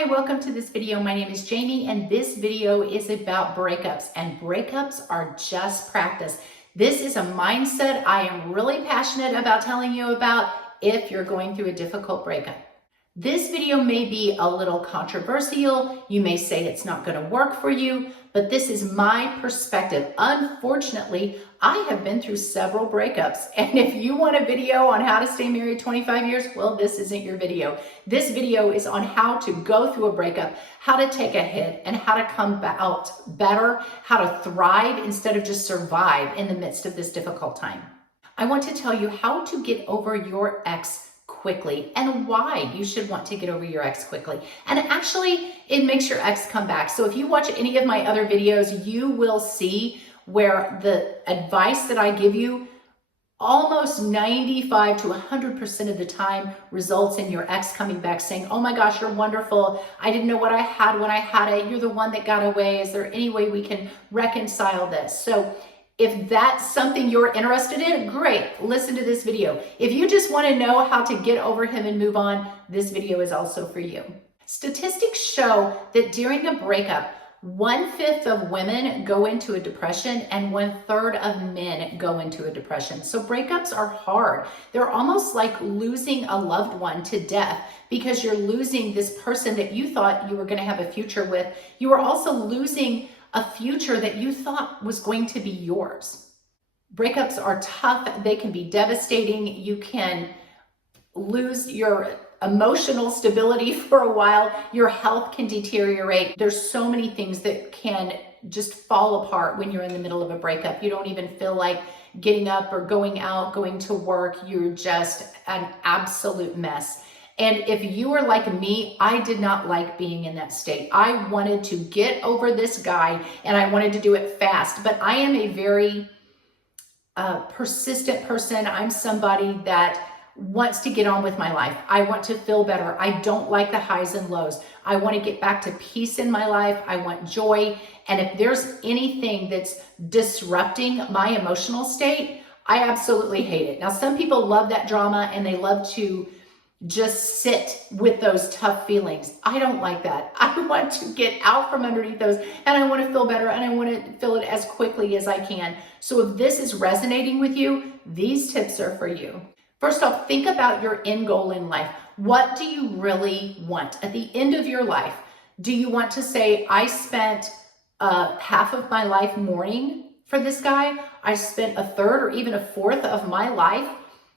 Hi, welcome to this video. My name is Jamie and this video is about breakups, and breakups are just practice. This is a mindset I am really passionate about telling you about if you're going through a difficult breakup. This video may be a little controversial. You may say it's not going to work for you, but this is my perspective. Unfortunately, I have been through several breakups, and if you want a video on how to stay married 25 years, well, this isn't your video. This video is on how to go through a breakup, how to take a hit, and how to come out better, how to thrive instead of just survive in the midst of this difficult time. I want to tell you how to get over your ex quickly and why you should want to get over your ex quickly. And actually, it makes your ex come back. So if you watch any of my other videos, you will see where the advice that I give you almost 95 to 100% of the time results in your ex coming back saying, oh my gosh, you're wonderful. I didn't know what I had when I had it. You're the one that got away. Is there any way we can reconcile this? So if that's something you're interested in, great, listen to this video. If you just want to know how to get over him and move on, this video is also for you. Statistics show that during a breakup, 1/5 of women go into a depression and 1/3 of men go into a depression. So breakups are hard. They're almost like losing a loved one to death because you're losing this person that you thought you were going to have a future with. You are also losing a future that you thought was going to be yours. Breakups are tough. They can be devastating. You can lose your emotional stability for a while. Your health can deteriorate. There's so many things that can just fall apart when you're in the middle of a breakup. You don't even feel like getting up or going out, going to work. You're just an absolute mess. And if you are like me, I did not like being in that state. I wanted to get over this guy and I wanted to do it fast, but I am a very persistent person. I'm somebody that wants to get on with my life. I want to feel better. I don't like the highs and lows. I want to get back to peace in my life. I want joy. And if there's anything that's disrupting my emotional state, I absolutely hate it. Now, some people love that drama and they love to just sit with those tough feelings. I don't like that. I want to get out from underneath those and I want to feel better and I want to feel it as quickly as I can. So if this is resonating with you, these tips are for you. First off, think about your end goal in life. What do you really want at the end of your life? Do you want to say, I spent half of my life mourning for this guy? I spent 1/3 or even 1/4 of my life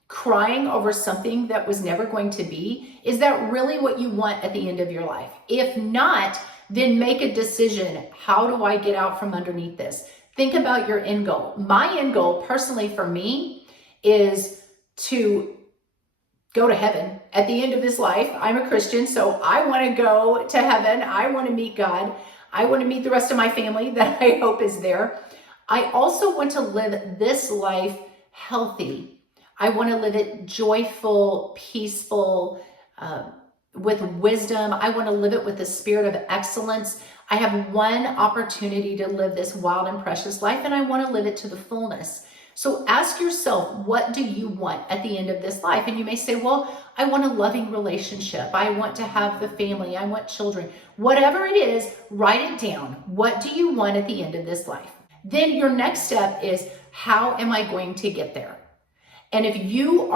crying over something that was never going to be? Is that really what you want at the end of your life? If not, then make a decision. How do I get out from underneath this? Think about your end goal. My end goal, personally for me, is to go to heaven at the end of this life. I'm a Christian, so I want to go to heaven. I want to meet God. I want to meet the rest of my family that I hope is there. I also want to live this life healthy. I want to live it joyful, peaceful, with wisdom. I want to live it with a spirit of excellence. I have one opportunity to live this wild and precious life, and I want to live it to the fullness. So ask yourself, what do you want at the end of this life? And you may say, well, I want a loving relationship. I want to have the family. I want children. Whatever it is, write it down. What do you want at the end of this life? Then your next step is, how am I going to get there? And if you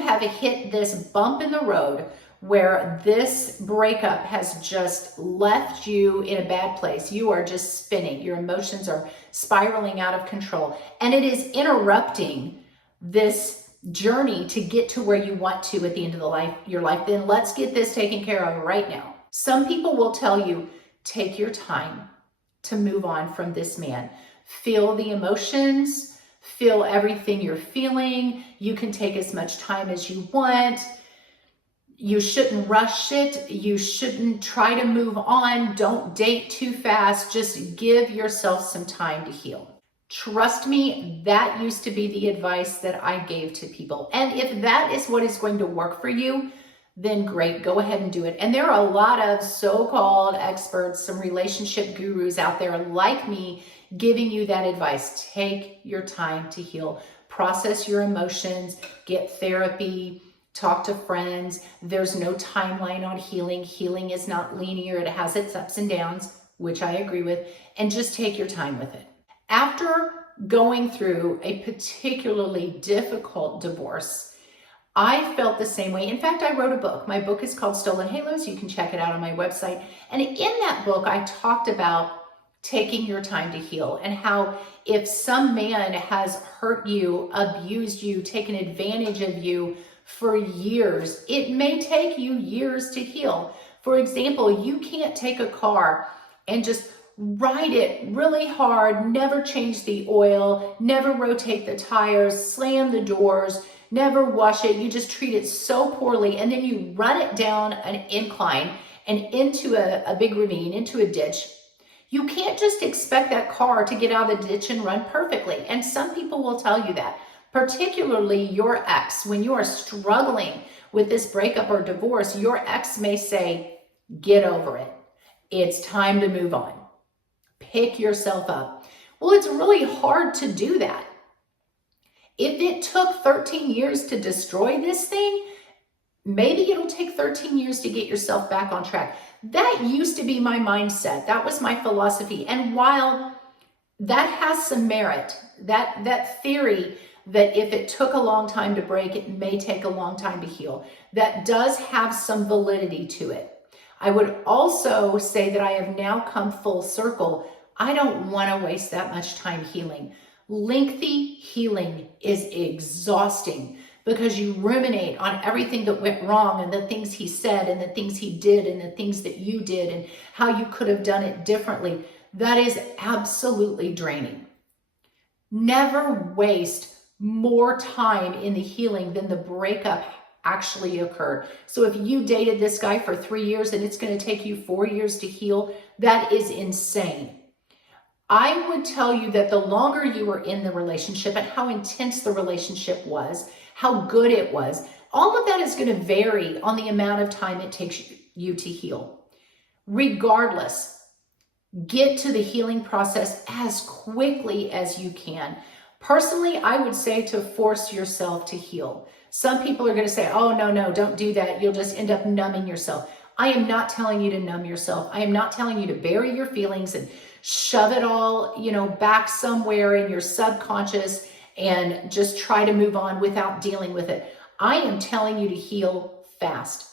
have hit this bump in the road where this breakup has just left you in a bad place, you are just spinning, your emotions are spiraling out of control, and it is interrupting this journey to get to where you want to at the end of your life, then let's get this taken care of right now. Some people will tell you, take your time to move on from this man. Feel the emotions. Feel everything you're feeling. You can take as much time as you want. You shouldn't rush it. You shouldn't try to move on. Don't date too fast. Just give yourself some time to heal. Trust me, that used to be the advice that I gave to people. And if that is what is going to work for you, then great, go ahead and do it. And there are a lot of so-called experts, some relationship gurus out there like me, giving you that advice. Take your time to heal, process your emotions, get therapy, talk to friends. There's no timeline on healing. Healing is not linear. It has its ups and downs, which I agree with, and just take your time with it. After going through a particularly difficult divorce, I felt the same way. In fact, I wrote a book. My book is called Stolen Halos. You can check it out on my website. And in that book, I talked about taking your time to heal, and how if some man has hurt you, abused you, taken advantage of you for years, it may take you years to heal. For example, you can't take a car and just ride it really hard, never change the oil, never rotate the tires, slam the doors, never wash it. You just treat it so poorly, and then you run it down an incline and into a big ravine, into a ditch. You can't just expect that car to get out of the ditch and run perfectly. And some people will tell you that, particularly your ex. When you are struggling with this breakup or divorce, your ex may say, get over it. It's time to move on. Pick yourself up. Well, it's really hard to do that. If it took 13 years to destroy this thing, maybe it'll take 13 years to get yourself back on track. That used to be my mindset. That was my philosophy. And while that has some merit, that theory that if it took a long time to break, it may take a long time to heal, that does have some validity to it. I would also say that I have now come full circle. I don't want to waste that much time healing. Lengthy healing is exhausting, because you ruminate on everything that went wrong, and the things he said, and the things he did, and the things that you did, and how you could have done it differently. That is absolutely draining. Never waste more time in the healing than the breakup actually occurred. So if you dated this guy for 3 years and it's going to take you 4 years to heal, that is insane. I would tell you that the longer you were in the relationship and how intense the relationship was, how good it was, all of that is going to vary on the amount of time it takes you to heal. Regardless, get to the healing process as quickly as you can. Personally, I would say to force yourself to heal. Some people are going to say, oh, no, don't do that. You'll just end up numbing yourself. I am not telling you to numb yourself. I am not telling you to bury your feelings and shove it all, back somewhere in your subconscious and just try to move on without dealing with it. I am telling you to heal fast.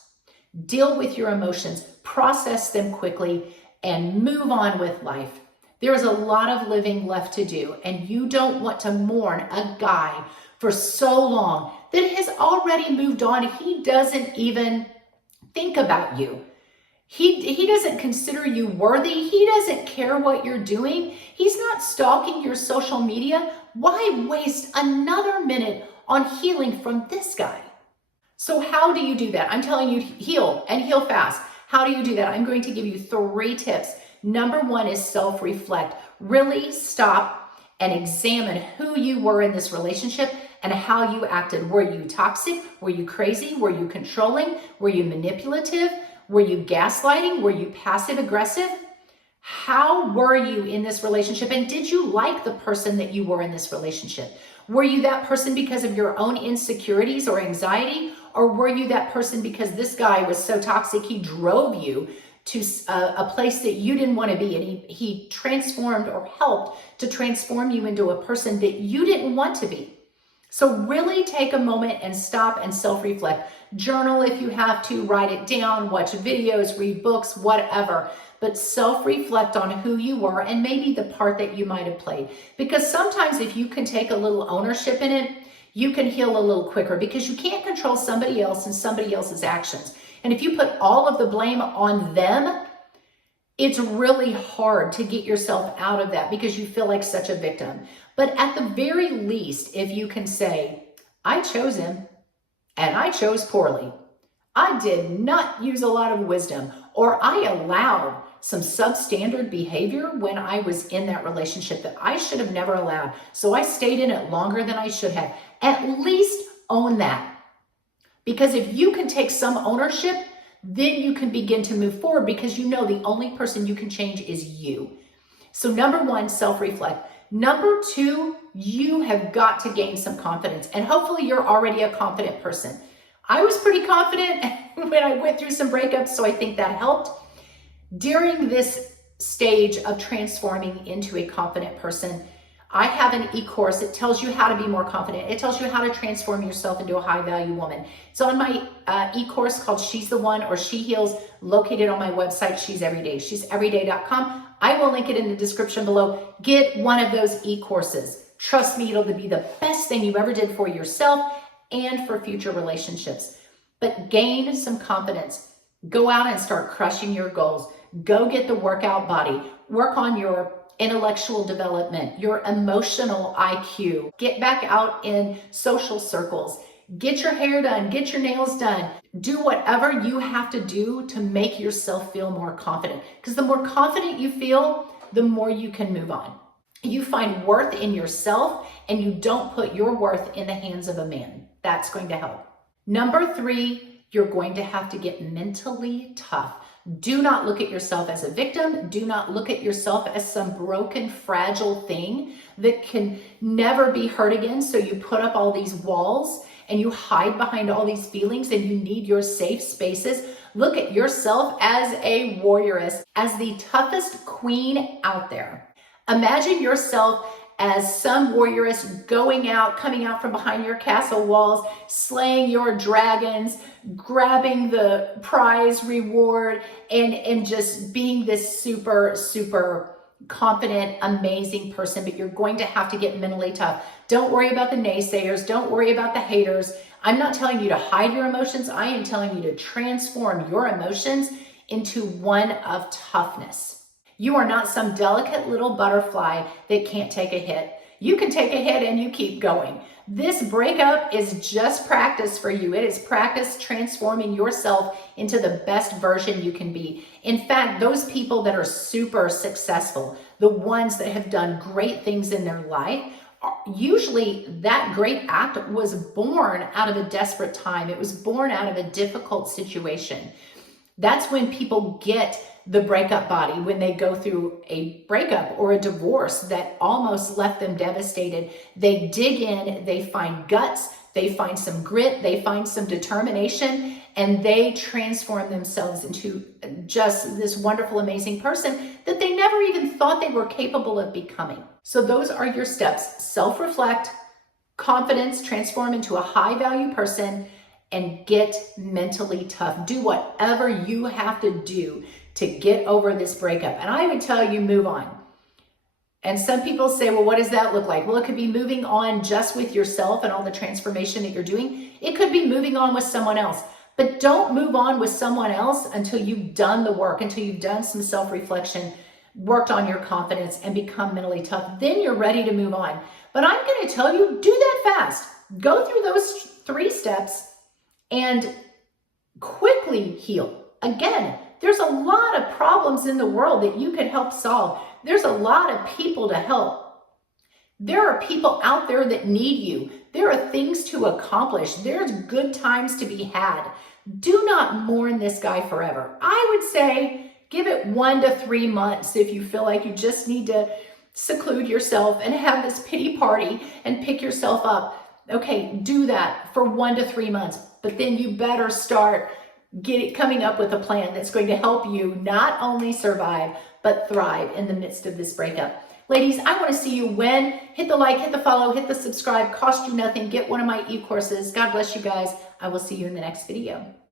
Deal with your emotions, process them quickly, and move on with life. There is a lot of living left to do, and you don't want to mourn a guy for so long that has already moved on. He doesn't even think about you. He doesn't consider you worthy. He doesn't care what you're doing. He's not stalking your social media. Why waste another minute on healing from this guy? So how do you do that? I'm telling you, heal and heal fast. How do you do that? I'm going to give you 3 tips. Number 1 is self-reflect. Really stop and examine who you were in this relationship and how you acted. Were you toxic? Were you crazy? Were you controlling? Were you manipulative? Were you gaslighting? Were you passive aggressive? How were you in this relationship? And did you like the person that you were in this relationship? Were you that person because of your own insecurities or anxiety? Or were you that person because this guy was so toxic, he drove you to a place that you didn't want to be, and he transformed or helped to transform you into a person that you didn't want to be? So really take a moment and stop and self-reflect. Journal if you have to, write it down, watch videos, read books, whatever. But self-reflect on who you were and maybe the part that you might have played. Because sometimes if you can take a little ownership in it, you can heal a little quicker, because you can't control somebody else and somebody else's actions. And if you put all of the blame on them, it's really hard to get yourself out of that because you feel like such a victim. But at the very least, if you can say, I chose him and I chose poorly. I did not use a lot of wisdom, or I allowed some substandard behavior when I was in that relationship that I should have never allowed. So I stayed in it longer than I should have. At least own that. Because if you can take some ownership, then you can begin to move forward, because you know the only person you can change is you. So number 1, self-reflect. Number 2, you have got to gain some confidence. And hopefully you're already a confident person. I was pretty confident when I went through some breakups, so I think that helped. During this stage of transforming into a confident person, I have an e-course. It tells you how to be more confident. It tells you how to transform yourself into a high-value woman. It's on my e-course called She's the One, or She Heals, located on my website, She's Everyday, she'severyday.com. I will link it in the description below. Get one of those e-courses. Trust me, it'll be the best thing you ever did for yourself and for future relationships. But gain some confidence. Go out and start crushing your goals. Go get the workout body. Work on your intellectual development, your emotional IQ. Get back out in social circles. Get your hair done. Get your nails done. Do whatever you have to do to make yourself feel more confident. Because the more confident you feel, the more you can move on. You find worth in yourself, and you don't put your worth in the hands of a man. That's going to help. Number 3, you're going to have to get mentally tough. Do not look at yourself as a victim. Do not look at yourself as some broken, fragile thing that can never be hurt again. So you put up all these walls and you hide behind all these feelings, and you need your safe spaces. Look at yourself as a warrioress, as the toughest queen out there. Imagine yourself as some warrioress going out, coming out from behind your castle walls, slaying your dragons, grabbing the prize reward, and just being this super, super confident, amazing person. But you're going to have to get mentally tough. Don't worry about the naysayers. Don't worry about the haters. I'm not telling you to hide your emotions. I am telling you to transform your emotions into one of toughness. You are not some delicate little butterfly that can't take a hit. You can take a hit and you keep going. This breakup is just practice for you. It is practice transforming yourself into the best version you can be. In fact, those people that are super successful, the ones that have done great things in their life, usually that great act was born out of a desperate time. It was born out of a difficult situation. That's when people get the breakup body, when they go through a breakup or a divorce that almost left them devastated. They dig in, they find guts, they find some grit, they find some determination, and they transform themselves into just this wonderful, amazing person that they never even thought they were capable of becoming. So those are your steps. Self-reflect, confidence, transform into a high-value person, and get mentally tough. Do whatever you have to do to get over this breakup. And I would tell you, move on. And some people say, well, what does that look like? Well, it could be moving on just with yourself and all the transformation that you're doing. It could be moving on with someone else. But don't move on with someone else until you've done the work, until you've done some self-reflection, worked on your confidence, and become mentally tough. Then you're ready to move on. But I'm going to tell you, do that fast. Go through those 3 steps and quickly heal. Again, there's a lot of problems in the world that you could help solve. There's a lot of people to help. There are people out there that need you. There are things to accomplish. There's good times to be had. Do not mourn this guy forever. I would say give it 1 to 3 months if you feel like you just need to seclude yourself and have this pity party and pick yourself up. Okay, do that for 1 to 3 months, but then you better start coming up with a plan that's going to help you not only survive, but thrive in the midst of this breakup. Ladies, I want to see you win. Hit the like, hit the follow, hit the subscribe, cost you nothing. Get one of my e-courses. God bless you guys. I will see you in the next video.